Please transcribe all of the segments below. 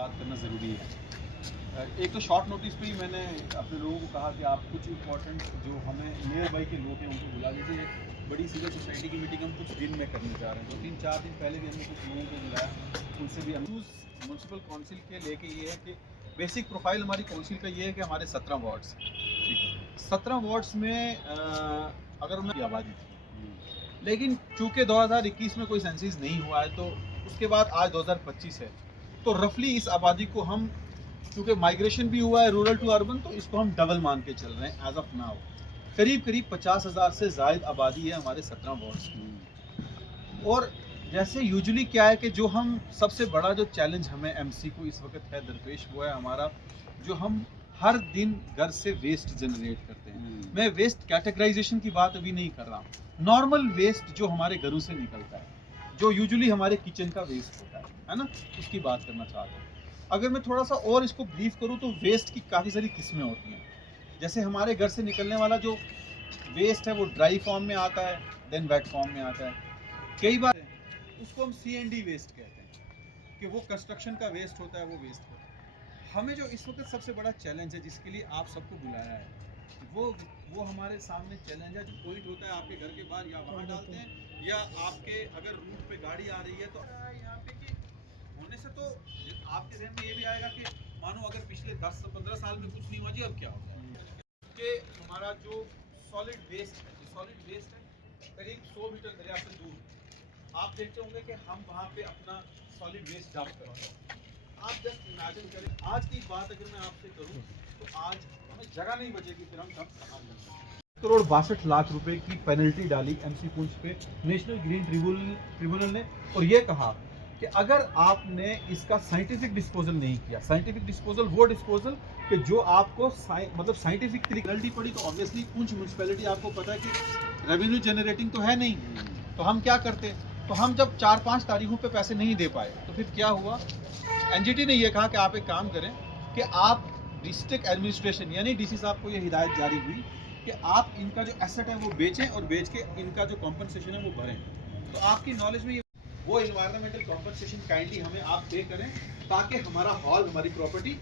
बात करना ज़रूरी है। एक तो शॉर्ट नोटिस पे ही मैंने अपने लोगों को कहा कि आप कुछ इंपॉर्टेंट जो हमें नियर बाई के लोग हैं उनको बुला लीजिए। बड़ी सीनियर सोसाइटी की मीटिंग हम कुछ दिन में करने जा रहे हैं, 2-3-4 दिन पहले भी हमने कुछ लोगों को बुलाया, उनसे भी हम म्यूनसिपल काउंसिल के लेके ये है कि बेसिक प्रोफाइल हमारी काउंसिल का ये है कि हमारे 17 वार्ड्स, ठीक है, 17 वार्ड्स में अगर उनकी आबादी थी, लेकिन चूँकि 2021 में कोई सेंसस नहीं हुआ है, तो उसके बाद आज 2025 है, तो रफली इस आबादी को हम, क्योंकि माइग्रेशन भी हुआ है रूरल टू अर्बन, तो इसको हम डबल मान के चल रहे हैं एज ऑफ नाउ। करीब 50,000 से ज़ायद आबादी है हमारे 17 वार्ड्स की। और जैसे यूजुअली क्या है कि जो हम सबसे बड़ा जो चैलेंज हमें एमसी को इस वक्त है दरपेश, वो है हमारा जो हम हर दिन घर से वेस्ट जनरेट करते हैं। मैं वेस्ट कैटेगराइजेशन की बात अभी नहीं कर रहा हूँ, नॉर्मल वेस्ट जो हमारे घरों से निकलता है, जो यूजुअली हमारे किचन का वेस्ट होता है ना, उसकी बात करना चाहता हूँ। अगर मैं थोड़ा सा और इसको ब्रीफ करूँ तो वेस्ट की काफ़ी सारी किस्में होती हैं। जैसे हमारे घर से निकलने वाला जो वेस्ट है वो ड्राई फॉर्म में आता है, देन वेट फॉर्म में आता है। कई बार उसको हम CND वेस्ट कहते हैं कि वो कंस्ट्रक्शन का वेस्ट होता है, वो वेस्ट होता है। हमें जो इस वक्त सबसे बड़ा चैलेंज है जिसके लिए आप सबको बुलाया है, वो हमारे सामने चैलेंज है। जो पॉइंट होता है आपके घर के बाहर, या वहाँ डालते हैं, या आपके अगर रूट पे गाड़ी आ रही है तो यहाँ पे कि होने से तो आपके ज़हन में ये भी आएगा कि मानो अगर पिछले 10-15 साल में कुछ नहीं हुआ जी, अब क्या हो गया। कि हमारा जो सॉलिड वेस्ट है करीब 100 मीटर दरिया से दूर, आप देखते होंगे कि हम वहाँ पे अपना सॉलिड वेस्ट डंप करते हैं। आप जस्ट इमेजिन करें, आज की बात अगर मैं आपसे करूँ तो आज हमें जगह नहीं बचेगी, फिर हम डंप कहाँ करेंगे। 1,62,00,000 रुपए की पेनल्टी डाली एमसी पुंछ पे नेशनल ग्रीन ट्रिब्यूनल ने, और ये कहा कि अगर आपने इसका साइंटिफिक डिस्पोजल नहीं किया, साइंटिफिक डिस्पोजल वो डिस्पोजल कि जो आपको मतलब साइंटिफिक पेनल्टी पड़ी, तो ऑब्वियसली पुंछ म्यूनसिपैलिटी आपको पता है कि रेवेन्यू जनरेटिंग तो है नहीं, तो हम क्या करते, तो हम जब 4-5 तारीखों पे पैसे नहीं दे पाए तो फिर क्या हुआ, एनजीटी ने ये कहा कि आप एक काम करें कि आप डिस्ट्रिक्ट एडमिनिस्ट्रेशन यानी डीसी साहब को ये हिदायत जारी हुई कि आप इनका जो एसेट है वो बेचें और बेच के इनका जो कॉम्पनसेशन है वो भरें। तो आपकी नॉलेज में वो इन्वायरमेंटल कॉम्पनसेशन काइंडली हमें आप पे करें ताकि हमारा हॉल, हमारी प्रॉपर्टी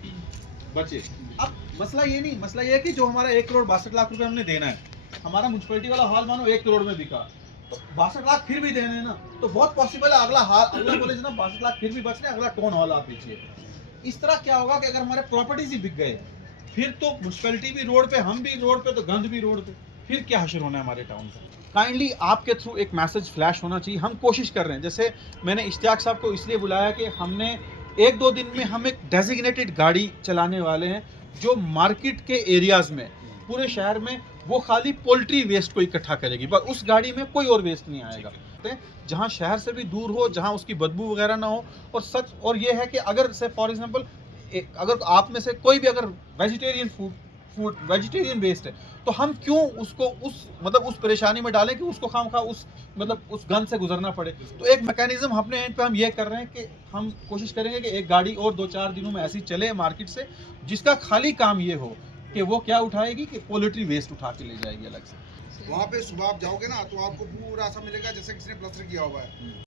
बचे। अब मसला ये नहीं, मसला ये है कि जो हमारा 1,62,00,000 रुपये हमने देना है, हमारा म्यूनसिपैलिटी वाला हॉल मानो 1 करोड़ में बिका, तो 62 लाख फिर भी देने ना, तो बहुत पॉसिबल है अगला कॉलेज ना 62 लाख फिर भी बच रहे, अगला टाउन हॉल आप बेचिए। इस तरह क्या होगा कि अगर हमारे प्रॉपर्टीज ही बिक गए, फिर तो म्यूनसिपैलिटी भी रोड पे, हम भी रोड पे, तो गंद भी रोड पे, फिर क्या हशर होना है हमारे टाउन का। काइंडली आपके थ्रू एक मैसेज फ्लैश होना चाहिए। हम कोशिश कर रहे हैं, जैसे मैंने इश्तियाक साहब को इसलिए बुलाया कि हमने 1-2 दिन में हम एक डेजिग्नेटेड गाड़ी चलाने वाले हैं जो मार्केट के एरियाज़ में पूरे शहर में वो खाली पोल्ट्री वेस्ट को इकट्ठा करेगी, पर उस गाड़ी में कोई और वेस्ट नहीं आएगा, जहां शहर से भी दूर हो, जहां उसकी बदबू वगैरह ना हो। और ये है कि अगर से फॉर एग्जांपल अगर आप में से कोई भी अगर वेजिटेरियन वेस्ट है, तो हम क्यों उसको उस परेशानी में डालें कि उसको खामखा उस गंद से गुजरना पड़े। तो एक मैकेनिज्म अपने एंड पे हम ये कर रहे हैं कि हम कोशिश करेंगे कि एक गाड़ी और 2-4 दिनों में ऐसी चले मार्केट से, जिसका खाली काम ये हो कि वो क्या उठाएगी कि पोल्ट्री वेस्ट उठा के ले जाएगी अलग से। वहाँ पे सुबह आप जाओगे ना तो आपको पूरा ऐसा मिलेगा जैसे किसी ने प्लास्टर किया हुआ है।